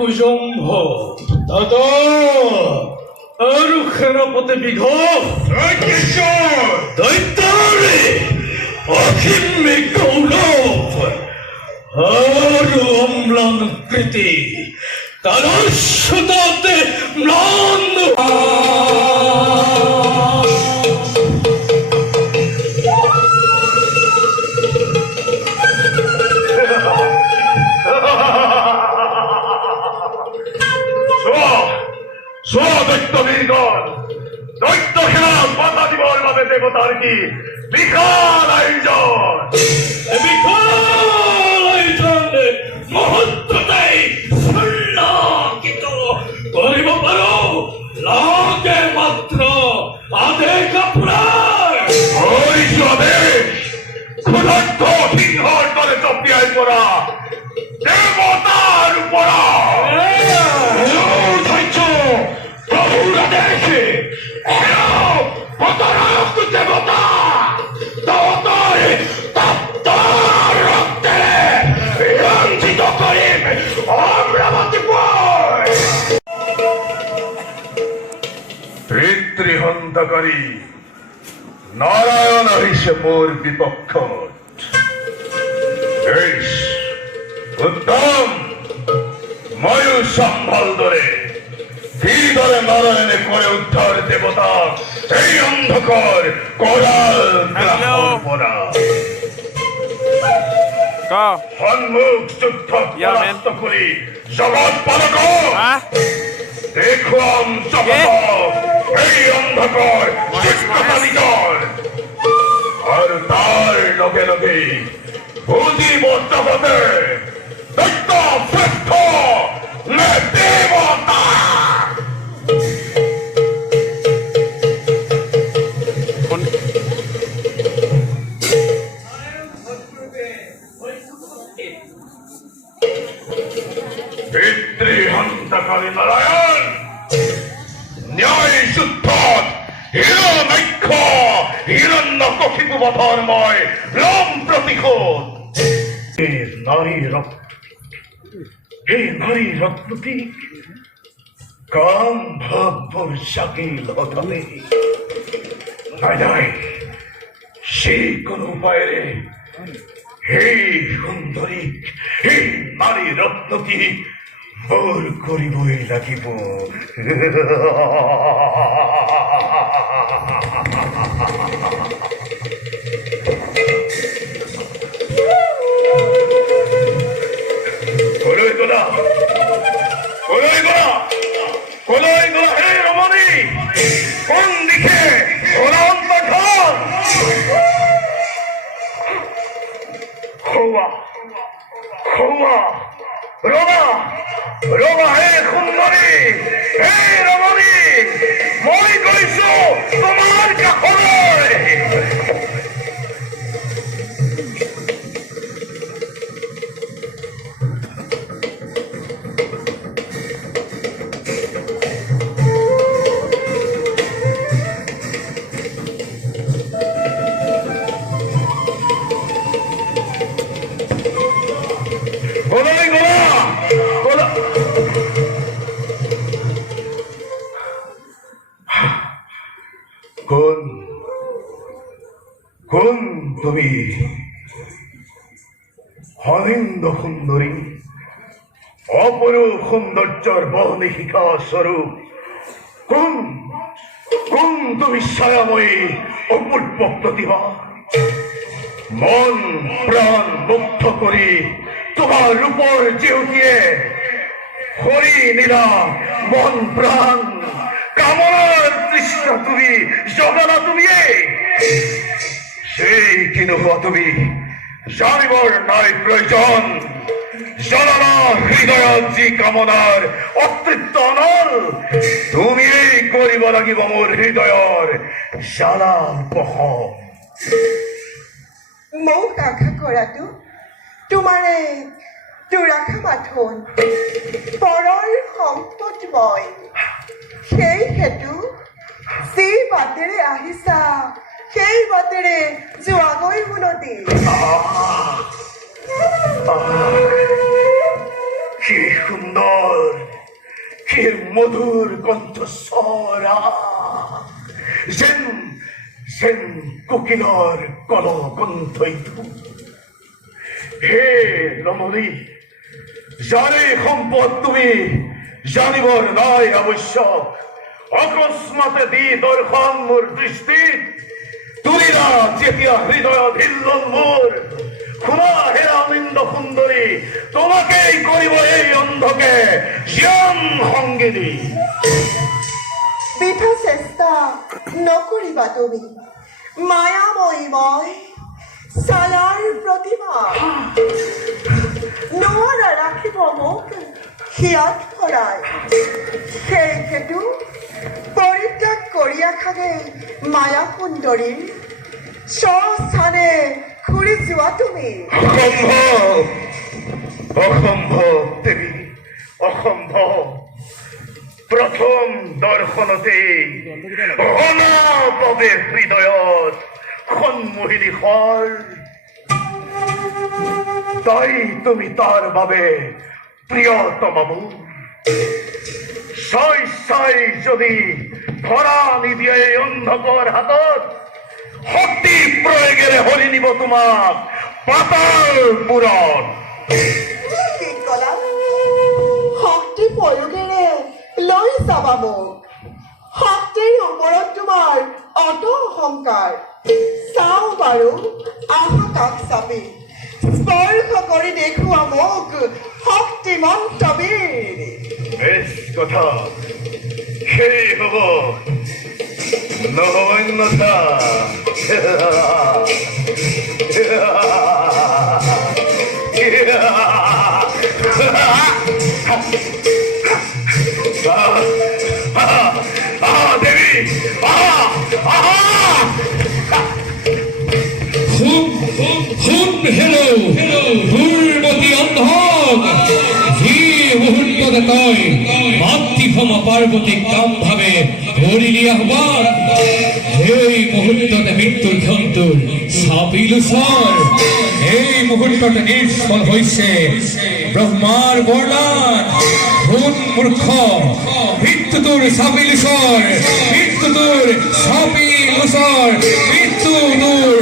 কুজম্ভ দাদা আৰু সেনাপতি বিঘ দৈত্যৰে অসীমে গৌৰৱ আৰু অম্লান কৃতি কালস্বতাতে ম্লান দৈত্য সেনাক বাধা দিবৰ বাবে দেৱতাৰ কি বিশাল আয়োজন মুহূৰ্ততেই সুন্নাকিত কৰিব পাৰো লাগে মাত্ৰ আদেশ আপোনাৰ আদেশ ক্ষুধাৰ্ত সিংহৰ দৰে জঁপিয়াই পৰা দেৱতাৰ পৰা পিতৃহন্তাকারী নারায়ণ আহিছে মোৰ বিপক্ষত উত্তম ময়ো সম্ভল দৰে কিদৰে নারায়ণে কৰে উদ্ধাৰ দেৱতা এই অন্ধকাৰ কৰাল পৰা সন্মুখ যুদ্ধত পৰাস্ত কৰি জগৎ পালক দেখুৱাম জগতক এই অন্ধকাৰ চিত্তকালিকৰ আৰু তাৰ লগে লগে বুজিব জগতে দৈত্য শ্ৰেষ্ঠ নে দেৱতা পিতৃহন্তাকাৰী নারায়ণ ন্যায় যুদ্ধত হিৰণ্যাক্ষ হিৰণ্যকশিপু বধৰ মই লম প্ৰতিশোধ এই নারী রত্নটি কাম ভাবর শাকিল হতালে নাই সেই কোন উপায়ে এই সুন্দরী এই নারী রত্নটি মোর করিবই লাগিব হে রমণী কোন দিকে রমা হে সুন্দরী হে রমণী মই গৈছো তোমাৰ কাষলৈ কোন তুমি অনিন্দ সুন্দরী অপরূপ সৌন্দর্যর বহনী শিখা স্বরূপ কোন কোন তুমি ছায়াময়ী অপূর্ব প্রতিভা মন প্রাণ মুগ্ধ করি তোমার রূপর জিউটিয়ে হরি নীলা মন প্রাণ কামনার তৃষ্ণা তুমি জগালা তুমি সেই কিনো হওয়া তুমি জানিবৰ নাই প্রয়োজন জনালা হৃদয়ত যি কামনার অতৃপ্ত অনল তুমি কৰিব লাগিব মোৰ হৃদয়ৰ জালাল বহন মোক আশা কৰাটো তোমাৰে দুৰাশা মাথোন পৰৰ সম্পদ মই সেই হেতু যি বাটেৰে আহিছা সেই বাটেৰে যোৱাগৈ মুনতি কি সুন্দৰ কি মধুৰ কণ্ঠস্বৰ যেন যেন কোকিলৰ কল কণ্ঠইটো হে ৰমণী যাৰে সম্পদ তুমি জানিবৰ নাই আৱশ্যক অকস্মাতে দি দৰ্শন মোৰ দৃষ্টিত তুলিলা যেতিয়া হৃদয়ত হিল্লন মোৰ শুনা হেৰা অনিন্দ সুন্দৰী তোমাকেই কৰিব এই অন্ধকে জীয়ন সংগিনী বৃথা চেষ্টা নকৰিবা তুমি মায়াময়ী মই ছায়াৰ প্ৰতিমা নোৱাৰা ৰাখিব মোক হিয়াত ভৰাই সেই হেতু পৰিত্যাগ কৰি আখাগে মায়া সুন্দৰীৰ স্বস্থানে ঘূৰি যোৱা তুমি অসম্ভৱ অসম্ভৱ দেৱী অসম্ভৱ প্ৰথম দৰ্শনতেই অনাপৱে হৃদয়ত সন্মোহিনী হল তাই তুমি তাৰ বাবে প্ৰিয়তমা মোৰ চাই চাই যদি ধৰা নিদিয়ে এই অন্ধকৰ হাতত শক্তি প্ৰয়োগেৰে হলি নিব তোমাক পাতালপুৰত কি কলা শক্তি প্ৰয়োগেৰে লৈ যাবা মোক শক্তিৰ ওপৰত তোমাৰ অত অহংকাৰ চাওঁ বাৰু আহা কাষ চাপি স্পৰ্শ কৰি দেখুওৱা মোক শক্তিমন্ত বীৰ বেশ কথা সেই হব নহন্যথা দেৱী দুৰ্মতি অন্ধক যি মুহূৰ্ততে তই মাতৃভূম পাৰ্বতীক কাম ভাবে ধৰিলি আহ্বান সেই মুহূৰ্ততে মৃত্যুৰ ক্ষন্তুৰ চাপিলো স্বৰ এই মুহূৰ্ততে নিষ্ফল হৈছে ব্ৰহ্মাৰ বৰদান ধুন মূৰ্খ মৃত্যুটোৰ চাপিলো স্বৰ মৃত্যুটোৰ চাপিলো স্বৰ মৃত্যুটোৰ